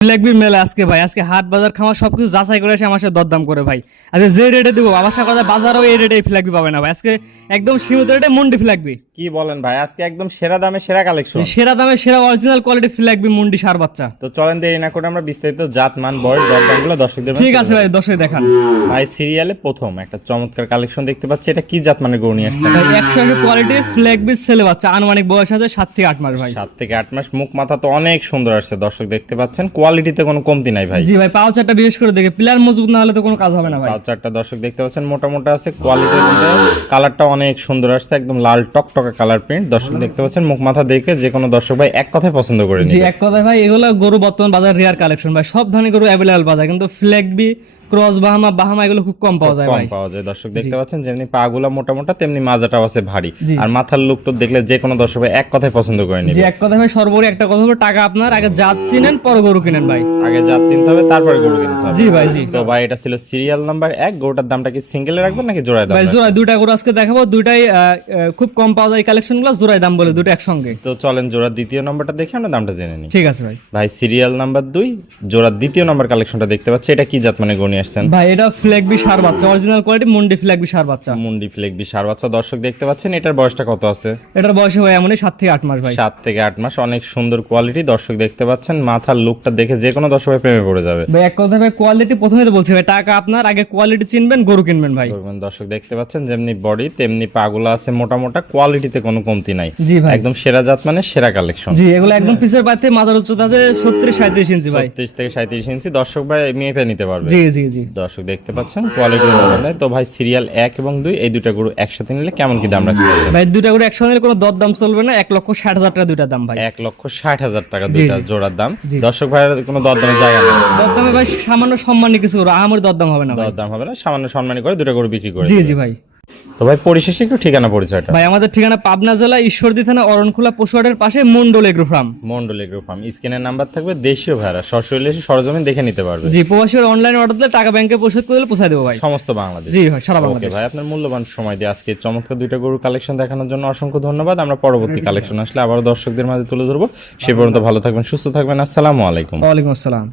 লাগবে মেলা আজকে ভাই, আজকে হাট বাজার খামার সবকিছু যাচাই করে এসে আমার সাথে দরদাম করে ভাই। আজকে যে রেটে দেবো আমার সাথে কথা, বাজারও এই রেটে ফিলাকবি পাবে না ভাই। আজকে একদম সীমিত রেটে মুন্ডি ফিলাকবি, কি বলেন ভাই, আজকে একদম সেরা দামে সেরা কালেকশন। সেরা দামে সেরা অরিজিনাল কোয়ালিটি ফিলাকবি মুন্ডি সার বাচ্চা। তো চলেন দেরি না করে আমরা বিস্তারিত জাত মান বয়স দরদামগুলো দর্শকদের ঠিক আছে ভাই, দর্শক দেখান। ভাই সিরিয়ালে প্রথম একটা চমৎকার কালেকশন দেখতে পাচ্ছি, এটা কি জাত মানের গরু নিয়ে আসছে? ভাই 100 কোয়ালিটি ফিলাকবি ছেলে বাচ্চা, আনুমানিক বয়স আছে 7 থেকে 8 মাস ভাই। 7 থেকে 8 মাস, মুখ মাথা তো অনেক সুন্দর আসছে দর্শক দেখতে পাচ্ছেন, কোয়ালিটিতে কোনো কমতি নাই ভাই। জি ভাই, পাও চারটা বিশেষ করে দেখে, প্লেয়ার মজবুত না হলে তো কোনো কাজ হবে না ভাই। পাঁচ চারটা দর্শক দেখতে পাচ্ছেন মোটা মোটা আছে, কোয়ালিটির মধ্যে কালারটা অনেক সুন্দর আসছে, একদম লাল টকটকে কালার প্রিন্ট। দর্শক দেখতে পাচ্ছেন মুখ মাথা দেখে যে কোনো দর্শক ভাই এক কথায় পছন্দ করে জি নিবে। এক কথায় ভাই, এগুলো গরু বর্তমান বাজার রেয়ার কালেকশন ভাই, সব ধরনের গরু অ্যাভেলেবল পাওয়া যায়, কিন্তু ফ্ল্যাগবি ক্রস বাহামা এগুলো খুব কম পাওয়া যায় কম ভাই। পাওয়া যায় দর্শক দেখতে পাচ্ছেন, যেমনি পাগুলা মোটা মোটা তেমনি মাজাটাও আছে ভারী, জি। আর মাথার লুক তো দেখলে যে কোনো দর্শক ভাই এক কথায় পছন্দ করে জি নিবে। এক কথায় ভাই, সর্বোপরি একটা কথা হলো, টাকা আপনার, আগে জাত চিনেন পরে গরু কিনেন ভাই। আগে জাত চিনতে হবে তারপরে গরু কিনতে হবে। জি ভাই, জি তো ভাই এটা ছিল সিরিয়াল নাম্বার 1, গরুটার দামটা কি সিঙ্গেলে রাখবেন নাকি জোড়ায় দাম ভাই। রাখবেন? জোড়ায় দুইটা গরু আজকে দেখাবো, দুইটাই খুব কম পাওয়া যায় কালেকশন গুলো, জোড়ায় দাম বলে দুটো একসঙ্গে। তো চলেন জোড়ার দ্বিতীয় নাম্বারটা দেখে আমরা দামটা জেনে নিই। ঠিক আছে ভাই। ভাই সিরিয়াল নাম্বার 2, জোড়ার দ্বিতীয় নাম্বার কালেকশনটা দেখতে পাচ্ছি, এটা কি জাত মানে গরু নিয়ে আসছেন? ভাই এটা ফ্ল্যাগবি সার বাচ্চা, অরিজিনাল কোয়ালিটি মুন্ডি ফ্ল্যাগবি সার বাচ্চা। মুন্ডি ফ্লেগবি সার বাচ্চা দর্শক দেখতে পাচ্ছেন, এটার বয়সটা কত আছে? এটার বয়স ভাই এমনই 7 থেকে 8 মাস ভাই। 7 থেকে 8 মাস, অনেক সুন্দর কোয়ালিটি দর্শক দেখতে পাচ্ছেন, মাথার লুকটা দেখে যে কোনো দর্শক ভাই প্রেমে পড়ে যাবে। ভাই এক কথা ভাই, কোয়ালিটি প্রথমে তো বলছি ভাই, টাকা আপনার, আগে কোয়ালিটি চিনবেন গরু কিনবেন ভাই। দেখবেন দর্শক দেখতে পাচ্ছেন যেমনি বডি তেমনি পাগুলা আছে মোটা মোটা, কোয়ালিটিতে কোনো কমতি নাই। জি ভাই, একদম সেরা জাত মানে সেরা কালেকশন। জি এগুলো একদম পিসের পাতে, মাথার উচ্চতা আছে 36-37 ইঞ্চি ভাই। 36 থেকে 37 ইঞ্চি দর্শক ভাই মেপে নিতে পারবে। জি জি জি দর্শক দেখতে পাচ্ছেন কোয়ালিটি অনুযায়ী। তো ভাই সিরিয়াল 1 এবং 2 এই দুইটা গরু একসাথে নিলে কেমন কি দাম রাখতে চাচ্ছেন? ভাই, দুইটা করে একসঙ্গে নিলে কোনো দরদাম চলবে না, 1,60,000 টাকা দুইটা দাম ভাই। 1,60,000 টাকা জি, দুইটা জি। জোড়ার দাম। জি। দর্শক ভাইয়ের কোনো দরদামের জায়গা নেই, দরদামে ভাই সামান্য সম্মানী কিছু করো, আমার দরদাম হবে না ভাই। দরদাম হবে না, সামান্য সম্মানী করে দুটো গরু বিক্রি করে জি দিবেন। জি ভাই। তো ভাই পরিশেষে একটু ঠিকানা পরিচয়টা। ভাই আমাদের ঠিকানা পাবনা জেলা ঈশ্বরদী থানা অরণখোলা পশুহাটের পাশে Mondal agro farm. Mondal agro farm, স্ক্রিনের নাম্বার থাকবে, দেশীয় ভাড়া সরাসরি এসে সরজমিন দেখে নিতে পারবে। জি, প্রবাসীর অনলাইন অর্ডার দিলে টাকা ব্যাংকে পরিশোধ করে দিলে পৌঁছায় দেবো ভাই। সমস্ত বাংলাদেশ। জি ভাই, সারা ওকে বাংলাদেশ। ভাই, আপনার মূল্যবান সময় দিয়ে আজকে চমৎকার দুইটা গরুর কালেকশন দেখানোর জন্য অসংখ্য ধন্যবাদ। আমরা পরবর্তী কালেকশন আসলে আবারও দর্শকদের মাঝে তুলে ধরবো। সে পর্যন্ত ভালো থাকবেন, সুস্থ থাকবেন। আসসালামু আলাইকুম। ওয়ালাইকুম আসসালাম।